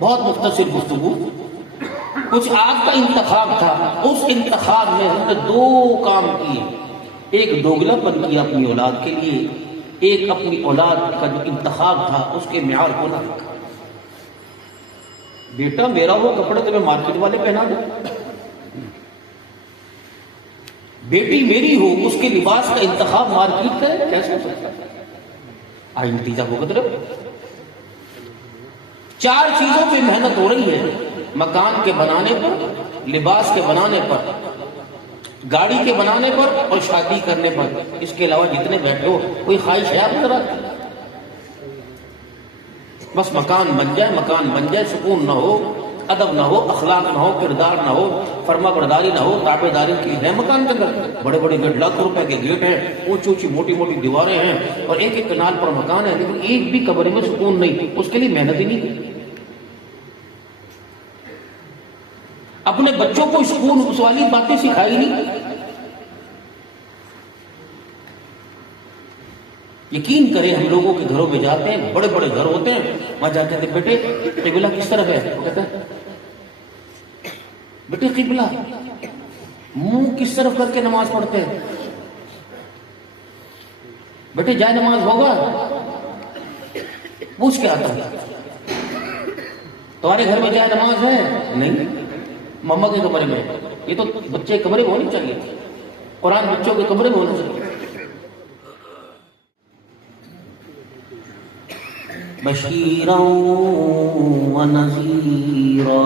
بہت مختصر گفتگو. کچھ آپ کا انتخاب تھا، اس انتخاب میں ہم نے دو کام کیے. ایک دوگلا پن کیا اپنی اولاد کے لیے، ایک اپنی اولاد کا جو انتخاب تھا اس کے معیار کو نہ رکھا. بیٹا میرا وہ کپڑے تمہیں مارکیٹ والے پہنا دیں، بیٹی میری ہو اس کے لباس کا انتخاب مارکیٹ کا ہے، کیسے ہو سکتا ہے؟ آئی نتیجہ بھگت رہے. چار چیزوں پہ محنت ہو رہی ہے: مکان کے بنانے پر، لباس کے بنانے پر، گاڑی کے بنانے پر اور شادی کرنے پر. اس کے علاوہ جتنے بیٹھے ہو کوئی خواہش ہے آپ ذرا؟ بس مکان بن جائے، مکان بن جائے، سکون نہ ہو، ادب نہ ہو، اخلاق نہ ہو، کردار نہ ہو، فرما برداری نہ ہو، تابع داری کی ہے. مکان کے اندر بڑے بڑے گیٹ، لاکھوں روپے کے گیٹ ہیں، اونچی اونچی موٹی موٹی دیواریں ہیں، اور ایک ایک کنال پر مکان ہے، لیکن ایک بھی کمرے میں سکون نہیں. اس کے لیے محنت ہی نہیں کی. اپنے بچوں کو سکون اس والی باتیں سکھائی نہیں. یقین کریں ہم لوگوں کے گھروں میں جاتے ہیں، بڑے بڑے گھر ہوتے ہیں، وہاں جاتے ہیں کہ بیٹے قبلہ کس طرف ہے؟ وہ کہتے ہیں بیٹے قبلہ منہ کس طرف کر کے نماز پڑھتے ہیں؟ بیٹے جائے نماز ہوگا؟ پوچھ کے آتا ہے تمہارے گھر میں جائے نماز ہے؟ نہیں، مما کے کمرے میں. یہ تو بچے کے کمرے میں ہونی چاہیے، قرآن بچوں کے کمرے میں ہونا چاہیے. بشیرا ونذیرا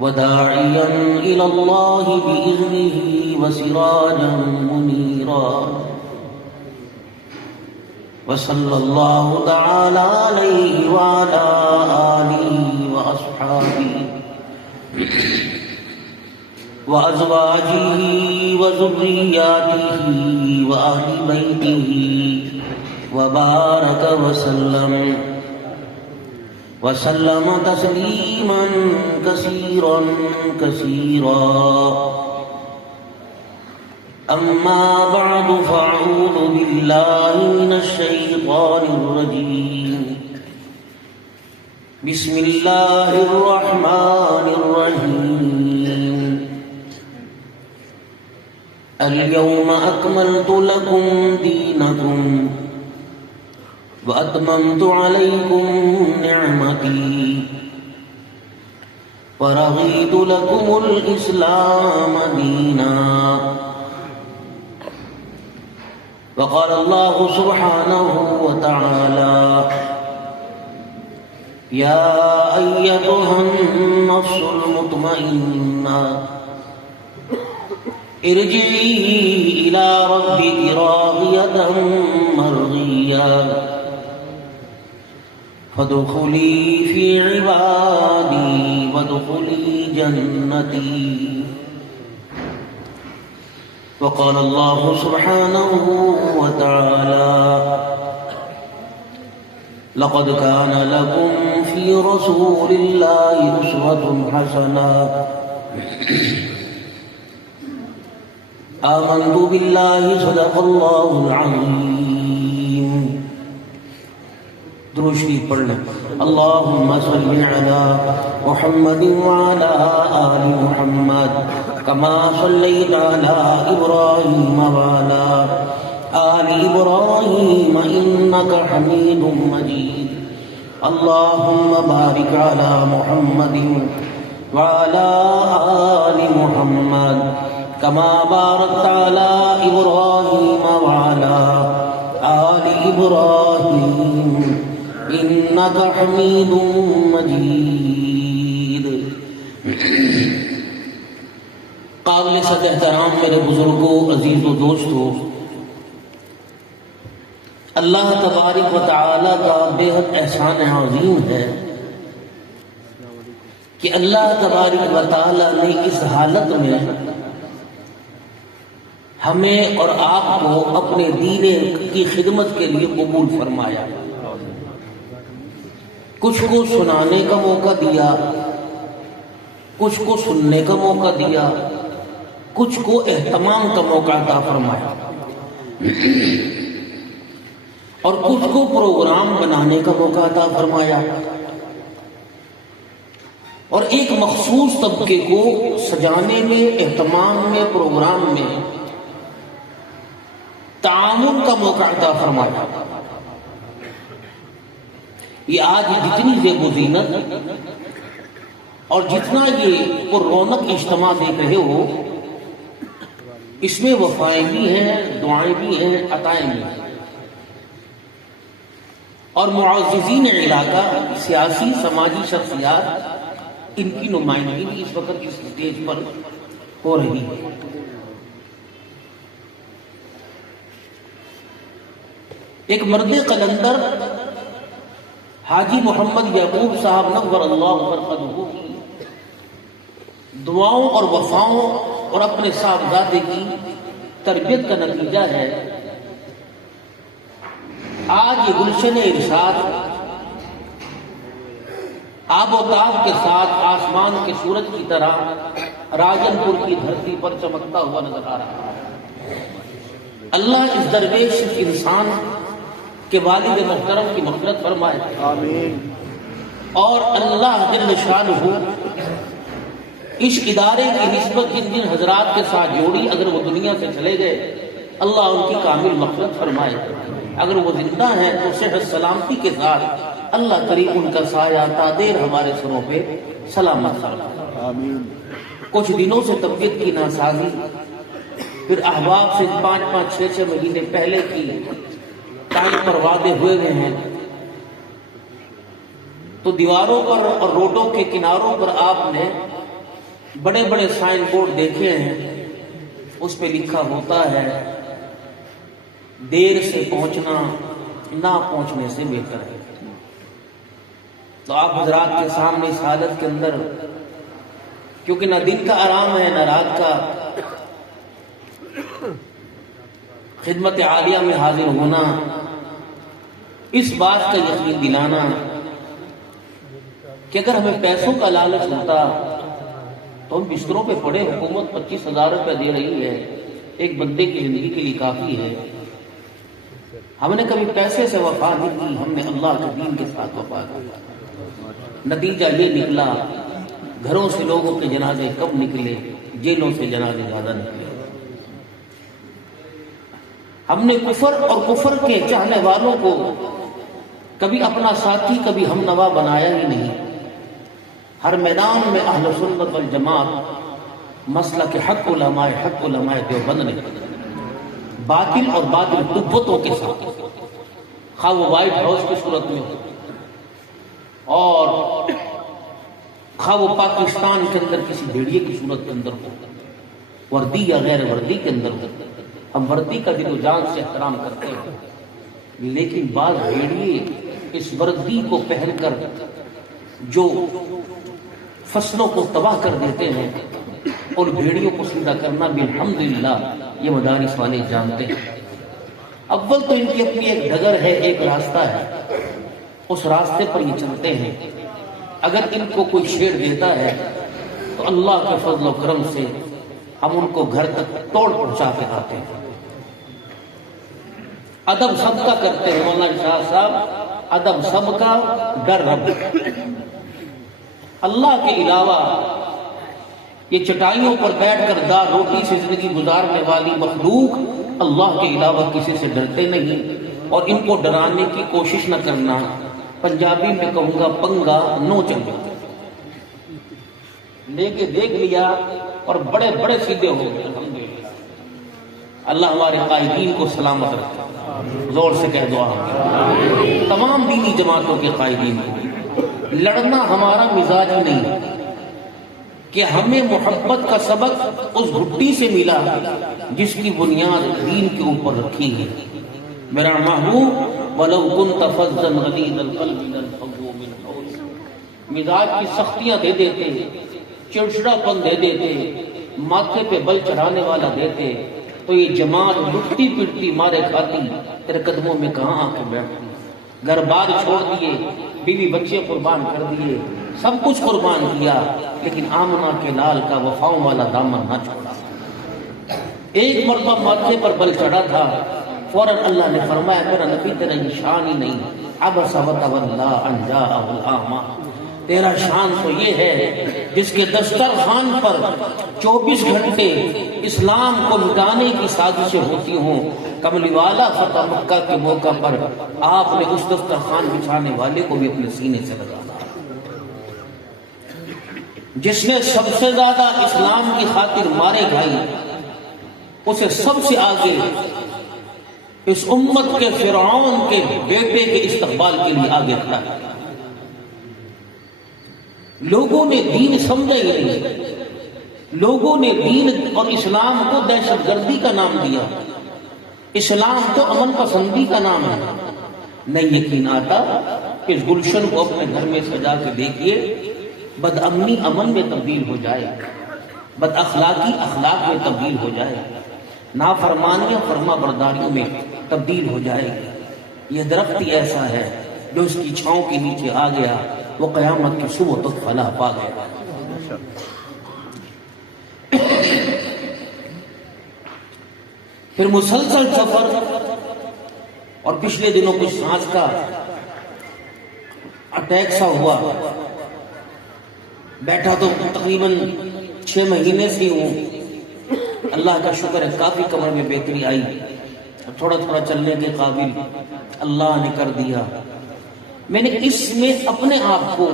وداعیا الی اللہ بإذنہ وسراجا منیرا. وصلی اللہ تعالی علیہ وعلی آلہ وأصحابہ وأزواجہ وذریاتہ وأہل بیتہ وبارک وسلم تسلیما کثیرا کثیرا. اما بعد فاعوذ باللہ من الشیطان الرجیم. بسم اللہ الرحمن الرحیم. اليوم اکملت لکم دینکم واتممت علیکم نعمتی ورضیت لکم الاسلام دینا. وقال اللہ سبحانہ وتعالی: یا ایتها النفس المطمئنہ ارجعی الی ربک راضیۃ مرضیہ فادخلی فی عبادی وادخلی جنتی. وقال اللہ سبحانہ وتعالی: لقد كان لكم في رسول الله أسوة حسنة. آمنت بالله صدق الله العظيم. درود شریف پڑھ لیں. اللهم صل على محمد وعلى آل محمد كما صليت على إبراهيم وعلى آل إبراهيم إنك حميد مجيد. اللهم بارك على محمد وعلى آل محمد كما باركت على إبراهيم وعلى آل إبراهيم إنك حميد مجيد. قابل صد احترام میرے بزرگوں، عزیز و دوستوں، اللہ تبارک و تعالی کا بے حد احسان عظیم ہے کہ اللہ تبارک و تعالی نے اس حالت میں ہمیں اور آپ کو اپنے دین کی خدمت کے لیے قبول فرمایا. کچھ کو سنانے کا موقع دیا، کچھ کو سننے کا موقع دیا، کچھ کو اہتمام کا موقع عطا فرمایا. اور کچھ کو پروگرام بنانے کا موقع عطا فرمایا، اور ایک مخصوص طبقے کو سجانے میں، اہتمام میں، پروگرام میں تعاون کا موقع عطا فرمایا۔ یہ آج جتنی زیب و زینت اور جتنا یہ پر رونق اجتماع دیکھ رہے ہو، اس میں وفائیں بھی ہیں، دعائیں بھی ہیں، عطائیں بھی ہیں، اور معززین علاقہ، سیاسی سماجی شخصیات، ان کی نمائندگی بھی اس وقت اس اسٹیج پر ہو رہی ہے۔ ایک مرد قلندر حاجی محمد یعقوب صاحب نور اللہ مرقدہ کی دعاؤں اور وفاؤں اور اپنے صاحبزادے کی تربیت کا نتیجہ ہے آج یہ گلشن ارشاد آب و تاب کے ساتھ آسمان کے سورج کی طرح راجن پور کی دھرتی پر چمکتا ہوا نظر آ رہا ہے۔ اللہ اس درویش انسان کے والد محترم کی مغفرت فرمائے، آمین۔ اور اللہ جل شانہ اس ادارے کی نسبت جن جن حضرات کے ساتھ جوڑی، اگر وہ دنیا سے چلے گئے اللہ ان کی کامل مغفرت فرمائے، اگر وہ زندہ ہیں تو صحت سلامتی کے ساتھ اللہ کریم ان کا سایہ تادیر ہمارے سروں پہ سلامت فرمائے، آمین۔ کچھ دنوں سے طبیعت کی ناسازی، پھر احباب سے 5-6 مہینے پہلے کی ٹائم پر وعدے ہوئے ہیں، تو دیواروں پر اور روڈوں کے کناروں پر آپ نے بڑے بڑے سائن بورڈ دیکھے ہیں، اس پہ لکھا ہوتا ہے دیر سے پہنچنا نہ پہنچنے سے بہتر ہے۔ تو آپ حضرات کے سامنے اس حالت کے اندر، کیونکہ نہ دن کا آرام ہے نہ رات کا، خدمت عالیہ میں حاضر ہونا، اس بات کا یقین دلانا کہ اگر ہمیں پیسوں کا لالچ ہوتا تو ہم بستروں پہ پڑے، حکومت 25,000 روپے دے رہی ہے، ایک بندے کی زندگی کے لیے کافی ہے۔ ہم نے کبھی پیسے سے وفا نہیں کی، ہم نے اللہ کے دین کے ساتھ وفا کی۔ نتیجہ یہ نکلا گھروں سے لوگوں کے جنازے کم نکلے، جیلوں سے جنازے زیادہ نکلے۔ ہم نے کفر اور کفر کے چاہنے والوں کو کبھی اپنا ساتھی، کبھی ہم نوا بنایا ہی نہیں۔ ہر میدان میں اہل سنت والجماعت مسلک حق علماء دیوبند نے باطل اور باطل قوتوں کے ساتھ، خواہ وہ وائٹ ہاؤس کی صورت میں ہو اور خواہ وہ پاکستان کے اندر کسی بھیڑیے کی صورت کے اندر ہو، وردی یا غیر وردی کے اندر ہو، ہم وردی کا دل و جان سے احترام کرتے ہیں، لیکن بعض بھیڑیے اس وردی کو پہن کر جو فصلوں کو تباہ کر دیتے ہیں، اور بھیڑیوں کو سیدھا کرنا بھی الحمدللہ یہ مدارس والے جانتے ہیں۔ اول تو ان کی اپنی ایک ڈگر ہے، ایک راستہ ہے، اس راستے پر یہ چلتے ہیں۔ اگر ان کو کوئی شیر دیتا ہے تو اللہ کے فضل و کرم سے ہم ان کو گھر تک توڑ پہنچا کے آتے ہیں۔ ادب سب کا کرتے ہیں مولانا شاہ صاحب، ادب سب کا، ڈر رب۔ اللہ کے علاوہ یہ چٹائیوں پر بیٹھ کر دار روٹی سے زندگی گزارنے والی مخلوق اللہ کے علاوہ کسی سے ڈرتے نہیں، اور ان کو ڈرانے کی کوشش نہ کرنا، پنجابی میں کہوں گا پنگا نو چلے، لے کے دیکھ لیا اور بڑے بڑے سیدھے ہو گئے۔ الحمدللہ اللہ ہمارے قائدین کو سلامت رکھے، زور سے کہہ دعا تمام دینی جماعتوں کے قائدین کو۔ لڑنا ہمارا مزاج نہیں کہ ہمیں محبت کا سبق اس گھٹی سے ملا جس کی بنیاد دین کے اوپر رکھی ہے۔ میرا محبوب وَلَوْ كُنْتَ فَظًّا غَلِيظَ الْقَلْبِ لَانفَضُّوا مِنْ حَوْلِكَ، مزاج کی سختیاں دے دیتے، چڑچڑا پن دے دیتے، ماتھے پہ بل چڑھانے والا دیتے، تو یہ جماعت لٹتی پٹتی مارے کھاتی تیرے قدموں میں کہاں آ کے بیٹھتی۔ گھر بار چھوڑ دیے، بیوی بچے قربان کر دیے، سب کچھ قربان کیا، لیکن آمنہ کے لال کا وفاؤں والا دامن نہ چھوڑا۔ ایک مرتبہ ماتھے پر بل چڑھا تھا، فوراً اللہ نے فرمایا میرا نبی تیرا یہ شان ہی نہیں، عبس وتولی ان جاءہ الاعمی، تیرا شان تو یہ ہے جس کے دسترخوان پر 24 گھنٹے اسلام کو مٹانے کی سازشیں ہوتی ہوں، کملی والا فتح مکہ کے موقع پر آپ نے اس دسترخوان بچھانے والے کو بھی اپنے سینے سے لگانا، جس نے سب سے زیادہ اسلام کی خاطر مارے گھائی، اسے سب سے آگے اس امت کے فرعون کے بیٹے کے استقبال کے لیے آگے کھڑا ہے۔ لوگوں نے دین سمجھا ہی نہیں، لوگوں نے دین اور اسلام کو دہشت گردی کا نام دیا، اسلام تو امن پسندی کا نام ہے۔ نہیں یقین آتا اس گلشن کو اپنے گھر میں سجا کے دیکھیے، بد امنی امن میں تبدیل ہو جائے، بد اخلاقی اخلاق میں تبدیل ہو جائے، نافرمانیاں فرما برداریوں میں تبدیل ہو جائے گی۔ یہ درخت ہی ایسا ہے جو اس کی چھاؤں کے نیچے آ گیا وہ قیامت کی صبح تک فلاح پا گیا۔ پھر مسلسل سفر، اور پچھلے دنوں کچھ سانس کا اٹیک سا ہوا، بیٹھا تو تقریباً 6 مہینے سے ہوں، اللہ کا شکر ہے کافی کمر میں بہتری آئی، تھوڑا تھوڑا چلنے کے قابل اللہ نے کر دیا۔ میں نے اس میں اپنے آپ کو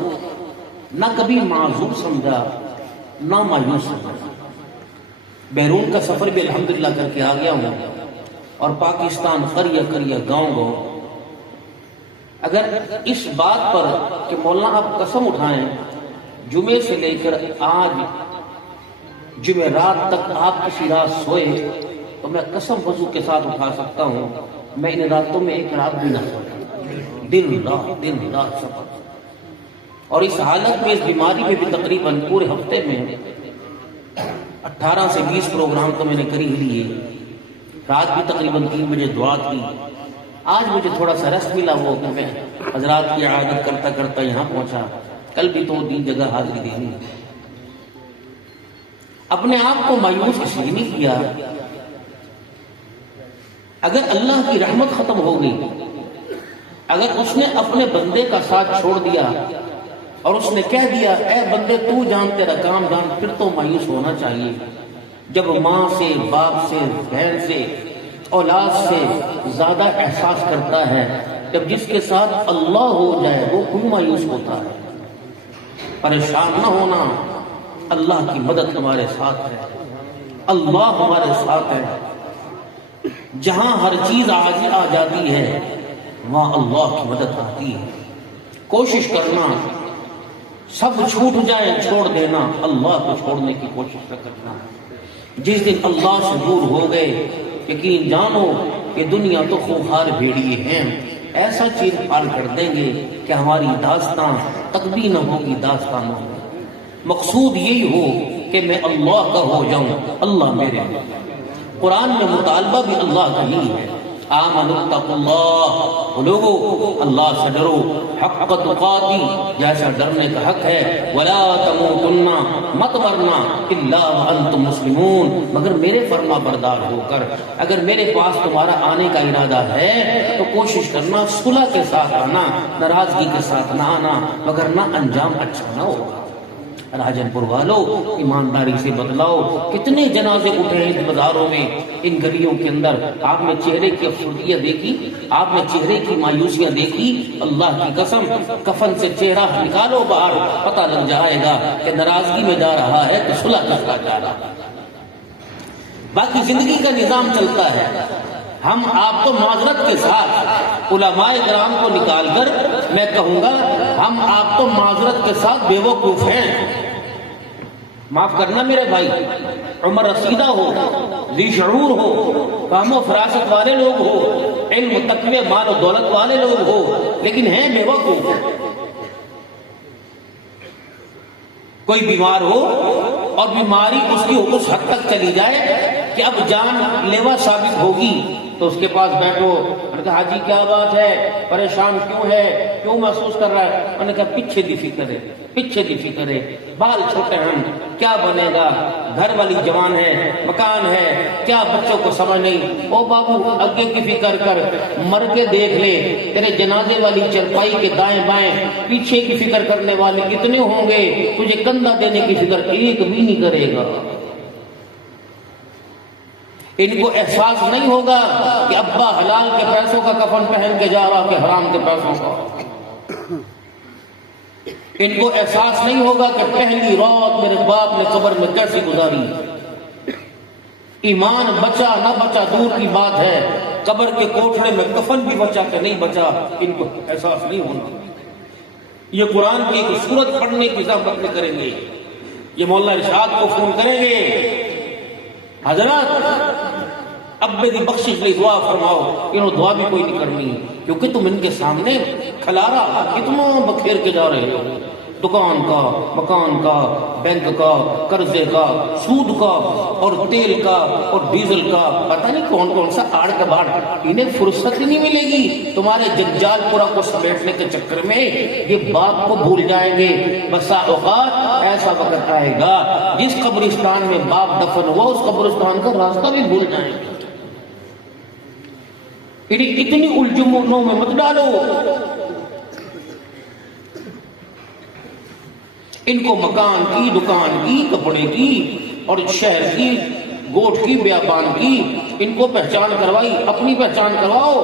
نہ کبھی معذور سمجھا نہ مایوس سمجھا۔ بیرون کا سفر بھی الحمدللہ کر کے آ گیا ہوں، اور پاکستان قریہ قریہ گاؤں گاؤں، اگر اس بات پر کہ مولانا آپ قسم اٹھائیں جمعے سے لے کر آج جمعہ رات تک آپ کسی رات سوئے تو میں قسم وضو کے ساتھ اٹھا سکتا ہوں میں ان راتوں میں ایک رات بھی نہ سویا، دن رات سفر، اور اس حالت میں اس بیماری میں بھی تقریباً پورے ہفتے میں 18 سے 20 پروگرام تو میں نے کر ہی لیے، رات بھی تقریباً 3 بجے دعا کی۔ آج مجھے تھوڑا سا رس ملا وہ کہ میں حضرات کی عادت کرتا کرتا یہاں پہنچا، کل بھی تو 3 جگہ حاضری دینی۔ اپنے آپ کو مایوس اس لیے نہیں کیا، اگر اللہ کی رحمت ختم ہو گئی، اگر اس نے اپنے بندے کا ساتھ چھوڑ دیا اور اس نے کہہ دیا اے بندے تو جان تیرا کام جان، پھر تو مایوس ہونا چاہیے۔ جب ماں سے، باپ سے، بہن سے، اولاد سے زیادہ احساس کرتا ہے جب جس کے ساتھ اللہ ہو جائے وہ کیوں مایوس ہوتا ہے؟ پریشان نہ ہونا، اللہ کی مدد ہمارے ساتھ ہے، اللہ ہمارے ساتھ ہے۔ جہاں ہر چیز عاجز آ جاتی ہے وہاں اللہ کی مدد آتی ہے۔ کوشش کرنا، سب چھوٹ جائے چھوڑ دینا، اللہ کو چھوڑنے کی کوشش نہ کرنا۔ جس دن اللہ سے دور ہو گئے یقین جانو کہ دنیا تو خوخار بھیڑیے ہیں، ایسا چیر پار کر دیں گے کہ ہماری داستان تقدیر نہ ہوگی، داستان نہ ہوگی۔ مقصود یہی ہو کہ میں اللہ کا ہو جاؤں، اللہ میرے ہو۔ قرآن میں مطالبہ بھی اللہ کا یہی ہے، آمنوا اتقوا اللہ، لوگو اللہ سے ڈرو، حق تقاتی، جیسا ڈرنے کا حق ہے، ولا تموتن، مت مرنا، الا وانتم مسلمون، مگر میرے فرما بردار ہو کر۔ اگر میرے پاس تمہارا آنے کا ارادہ ہے تو کوشش کرنا صلح کے ساتھ آنا، ناراضگی کے ساتھ نہ آنا، مگر نہ انجام اچھا نہ ہوگا۔ راجن پور والو ایمانداری سے بدلاؤ، کتنے جنازے اٹھے ہیں ان بازاروں میں، ان گلیوں کے اندر۔ آپ نے چہرے کی افسردگیاں دیکھی، آپ نے چہرے کی مایوسیاں دیکھی، اللہ کی قسم کفن سے چہرہ نکالو باہر، پتہ لگ جائے گا کہ ناراضگی میں جا رہا ہے کہ صلح کے ساتھ جا رہا ہے۔ باقی زندگی کا نظام چلتا ہے، ہم آپ کو معذرت کے ساتھ علماء کرام کو نکال کر میں کہوں گا ہم آپ کو معذرت کے ساتھ بے وقوف ہیں، معاف کرنا میرے بھائی، عمر رسیدہ ہو، ذی شعور ہو، فہم و فراست والے لوگ ہو، علم تقوی مال و دولت والے لوگ ہو، لیکن ہیں بے وقوف۔ کوئی بیمار ہو اور بیماری اس کی اس حد تک چلی جائے کہ اب جان لیوا ثابت ہوگی، تو اس کے پاس بیٹھو. میں نے کہا حاجی کیا بات ہے, پریشان کیوں ہے, کیوں محسوس کر رہا ہے؟ میں نے کہا پیچھے دی فکر ہے, پیچھے دی فکر ہے, بال چھوٹے ہیں, کیا بنے گا, گھر والی جوان ہے, مکان ہے, کیا بچوں کو سمجھ نہیں. او بابو آگے کی فکر کر, مر کے دیکھ لے, تیرے جنازے والی چرپائی کے دائیں بائیں پیچھے کی فکر کرنے والے کتنے ہوں گے, تجھے کندھا دینے کی فکر ایک بھی نہیں کرے گا. ان کو احساس نہیں ہوگا کہ ابا حلال کے پیسوں کا کفن پہن کے جا رہا کہ حرام کے پیسوں کا. ان کو احساس نہیں ہوگا کہ پہلی رات میرے باپ نے قبر میں کیسی گزاری. ایمان بچا نہ بچا دور کی بات ہے, قبر کے کوٹھڑے میں کفن بھی بچا کہ نہیں بچا, ان کو احساس نہیں ہونا. یہ قرآن کی ایک سورت پڑھنے کی زحمت میں کریں گے, یہ مولانا ارشاد کو فون کریں گے, حضرات ابے دی بخشش لئی دعا فرماؤ. انہوں دعا بھی کوئی نہیں کرنی, کیونکہ تم ان کے سامنے کھلارا کتنا بکھیر کے جا رہے ہو. دکان کا, مکان کا, بینک کا, قرضے کا, سود کا, اور تیل کا, اور ڈیزل کا, پتہ نہیں کون کون سا آڑ کا باڑ. انہیں فرصت ہی نہیں ملے گی تمہارے جنجال پورا کو سمیٹنے کے چکر میں, یہ بات کو بھول جائیں گے. بسا اوقات ایسا وقت آئے گا جس قبرستان میں باپ دفن ہوا اس قبرستان کا راستہ بھی بھول جائیں گے. انہیں اتنی الجھنوں میں مت ڈالو. ان کو مکان کی, دکان کی, کپڑے کی, اور شہر کی, گوٹھ کی, بیابان کی, ان کو پہچان کروائی, اپنی پہچان کرواؤ,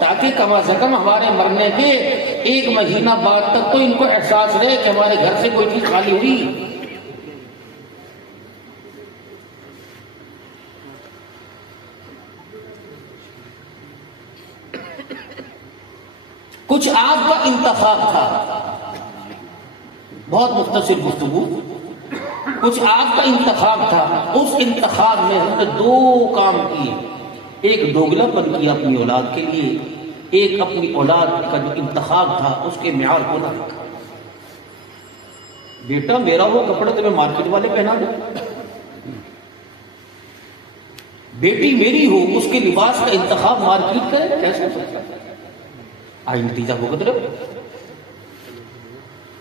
تاکہ کم از کم ہمارے مرنے کے 1 مہینہ بعد تک تو ان کو احساس رہے کہ ہمارے گھر سے کوئی چیز خالی ہوئی. کچھ آپ کا انتخاب تھا, بہت مختصر گفتگو, کچھ آپ کا انتخاب تھا. اس انتخاب میں ہم نے 2 کام کیے. ایک دوگلا پن کیا اپنی اولاد کے لیے, ایک اپنی اولاد کا جو انتخاب تھا اس کے معیار کو نہ رکھا. بیٹا میرا وہ کپڑے تمہیں مارکیٹ والے پہنا دیں, بیٹی میری ہو اس کے لباس کا انتخاب مارکیٹ کرے, کیسے ہو سکتا ہے؟ آئی نتیجہ بھگت رہے.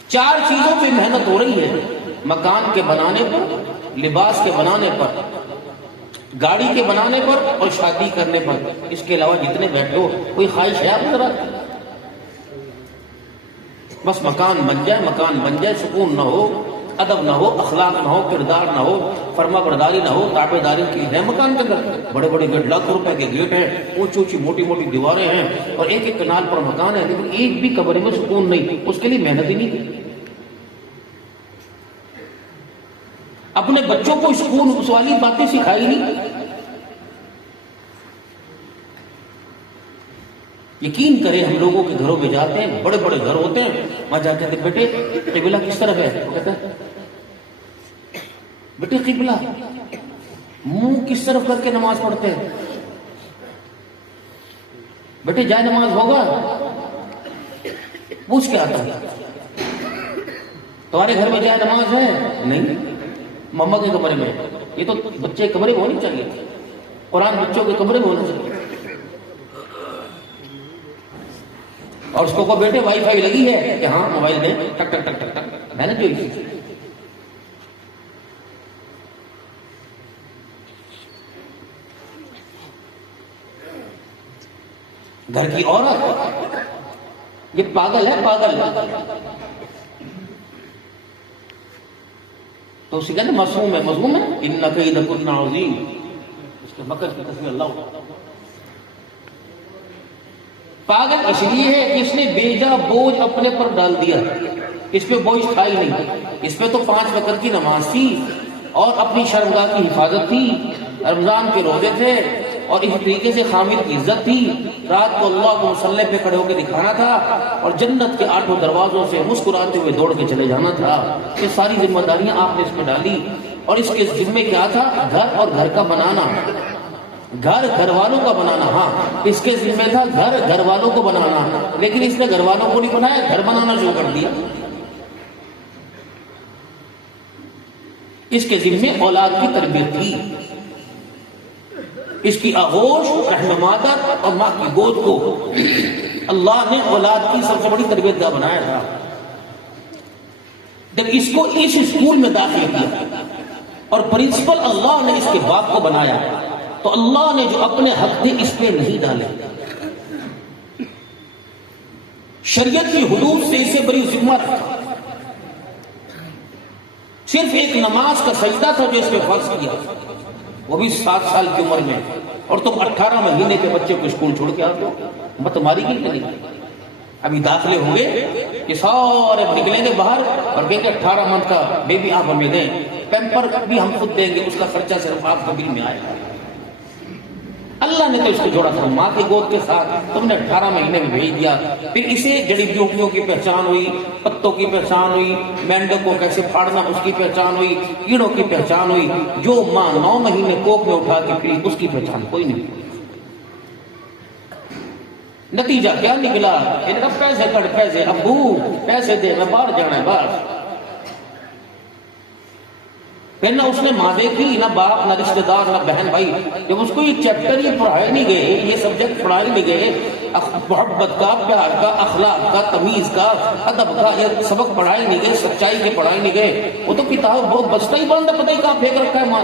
4 چیزوں پہ محنت ہو رہی ہے, مکان کے بنانے پر, لباس کے بنانے پر, گاڑی کے بنانے پر, اور شادی کرنے پر. اس کے علاوہ جتنے بیٹھے ہو کوئی خواہش ہے آپ ذرا؟ بس مکان بن جائے, مکان بن جائے, سکون نہ ہو, ادب نہ ہو, اخلاق نہ ہو, کردار نہ ہو, فرما برداری نہ ہو, تابع داری کی ہے. مکان کے اندر بڑے بڑے گیٹ, لاکھوں روپے کے گیٹ ہیں, اونچی اونچی موٹی موٹی دیواریں ہیں, اور ایک ایک کنال پر مکان ہے, لیکن ایک بھی کمرے میں سکون نہیں. اس کے لیے محنت ہی نہیں کی. اپنے بچوں کو سکون اس والی باتیں سکھائی نہیں. یقین کریں ہم لوگوں کے گھروں میں جاتے ہیں, بڑے بڑے گھر ہوتے ہیں, وہاں جاتے ہیں بیٹے قبلہ کس طرف ہے, وہ کہتے ہیں بیٹے قبلہ منہ کس طرف کر کے نماز پڑھتے ہیں, بیٹے جائے نماز ہوگا, پوچھ کے آتا ہے تمہارے گھر میں جائے نماز ہے؟ نہیں, مما کے کمرے میں. یہ تو بچے کمرے میں ہونی چاہیے, قرآن بچوں کے کمرے میں ہونا چاہیے. اور اس کو بیٹے وائی فائی لگی ہے کہ ہاں موبائل دیں, ٹک ٹک ٹک ٹک ٹک. میں نے جو گھر کی عورت یہ پاگل ہے, پاگل. تو اسی کہتے ہیں معصوم ہے, مظلوم ہے. ان کیدکن عظیم, اس کے مکر کی تصویر اللہ. پاگل اس لیے ہے کہ اس نے بیجا بوجھ اپنے پر ڈال دیا. اس پہ بوجھ تھا ہی نہیں. اس پہ تو 5 وقت کی نماز تھی, اور اپنی شرمگاہ کی حفاظت تھی, رمضان کے روزے تھے, اور اس طریقے سے خامد کی عزت تھی. رات کو اللہ کو مصلی پہ کھڑے ہو کے دکھانا تھا, اور جنت کے 8 دروازوں سے مسکراتے ہوئے دوڑ کے چلے جانا تھا. یہ ساری ذمہ داریاں آپ نے اس میں ڈالی. اور اس کے ذمے کیا تھا؟ گھر اور گھر کا بنانا, گھر گھر والوں کا بنانا. ہاں اس کے ذمہ تھا گھر گھر والوں کو بنانا, لیکن اس نے گھر والوں کو نہیں بنایا, گھر بنانا شروع کر دیا. اس کے ذمہ اولاد کی تربیت تھی. اس کی آغوش رحم مادر اور ماں کی گود کو اللہ نے اولاد کی سب سے بڑی تربیت گاہ بنایا تھا. جب اس کو اس اسکول میں داخل کیا اور پرنسپل اللہ نے اس کے باپ کو بنایا تو اللہ نے جو اپنے حق تھے اس پہ نہیں ڈالے. شریعت کی حدود سے اسے بڑی ذمہ رکھا. صرف ایک نماز کا سجدہ تھا جو اس پہ فرض کیا, وہ بھی 7 سال کی عمر میں, اور تم 18 مہینے کے بچے کو اسکول چھوڑ کے آتے ہو. مت ماری گی کہ نہیں؟ ابھی داخلے ہوں گے کہ سارے نکلیں گے باہر اور کہیں گے 18 منتھ کا بیبی آپ ہمیں دیں, پیمپر بھی ہم خود دیں گے, اس کا خرچہ صرف آپ کا بل میں آئے گا. اللہ نے تو اس کو جوڑا تھا ماں کی گود کے ساتھ, تم نے 18 مہینے میں بھیج دیا. پھر اسے جڑی بوٹیوں کی پہچان ہوئی, پتوں کی پہچان ہوئی, مینڈک کو کیسے پھاڑنا اس کی پہچان ہوئی, کیڑوں کی پہچان ہوئی. جو ماں 9 مہینے کوکھ میں اٹھا کے پھری اس کی پہچان کوئی نہیں. نتیجہ کیا نکلا؟ ان کا پیسے کٹ, پیسے ابو پیسے دے, میں باہر جانا ہے بس. پھر نہ اس نے ماں دیکھی, نہ باپ, نہ رشتہ دار, نہ بہن بھائی. جب اس کو یہ چیپٹر یہ پڑھائے نہیں گئے, یہ سبجیکٹ پڑھائے نہیں گئے, محبت کا, پیار کا, اخلاق کا, تمیز کا, ادب کا یہ سبق پڑھائے نہیں گئے, سچائی کے پڑھائے نہیں گئے, وہ تو کتاب بہت بستہ ہی بند ہے, پتہ ہی کہاں پھینک رکھا ہے ماں.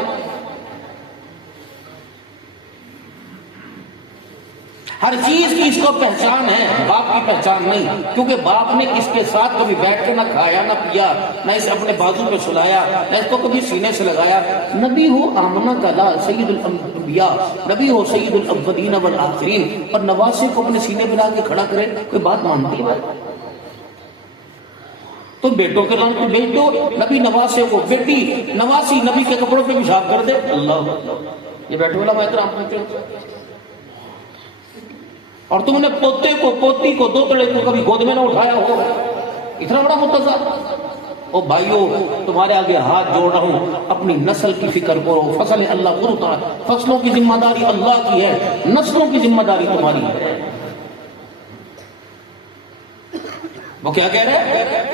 ہر چیز کی اس کو پہچان ہے, باپ کی پہچان نہیں, کیونکہ باپ نے اس کے ساتھ کبھی بیٹھ کے نہ کھایا نہ پیا, نہ اسے اپنے بازو پہ سلایا, نہ اس کو کبھی سینے سے لگایا. نبی ہو آمنہ کا لال سید الانبیاء, نبی ہو سید الاولین والآخرین, اور نواسے کو اپنے سینے پہ لا کے کھڑا کرے, کوئی بات مانتی ہے؟ تو بیٹوں کے نام کو بیچ دو, نبی نواسے کو, بیٹی نواسی نبی کے کپڑوں پہ پیشاب کر دے. اللہ, یہ بیٹھے والا میں احترام پہنچے. اور تم نے پوتے کو, پوتی کو, دوتڑے کو کبھی گود میں نہ اٹھایا ہو, اتنا بڑا متضاد. او بھائیو, تمہارے آگے ہاتھ جوڑ رہا ہوں, اپنی نسل کی فکر کرو. فصل اللہ کرتا ہے, فصلوں کی ذمہ داری اللہ کی ہے, نسلوں کی ذمہ داری تمہاری ہے. وہ کیا کہہ رہے ہیں؟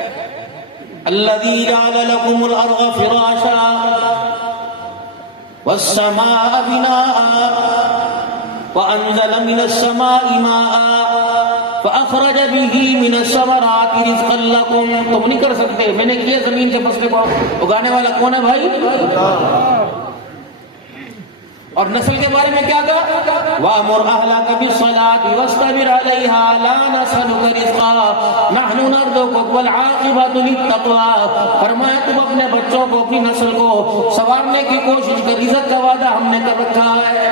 الذی جعل لکم الارض فراشا والسماء بناء وأنزل من السماء ماء فأخرج به من الثمرات رزقا لكم. تم نہیں کر سکتے, میں نے کیا زمین سے فصلیں اگانے والا کون ہے بھائی؟ اور نسل کے بارے میں کیا کہا؟ وَأْمُرْ أَهْلَكَ بِالصَّلَاةِ وَاسْتَبِرْ عَلَيْهَا لَا نَسْأَلُكَ رِزْقًا نَحْنُ نَرْزُقُكَ وَالْعَاقِبَةُ لِلتَّقْوَىٰ. فرمایا تم اپنے بچوں کو, اپنی نسل کو سنوارنے کی کوشش کر, رزق کا وعدہ ہم نے کر رکھا ہے.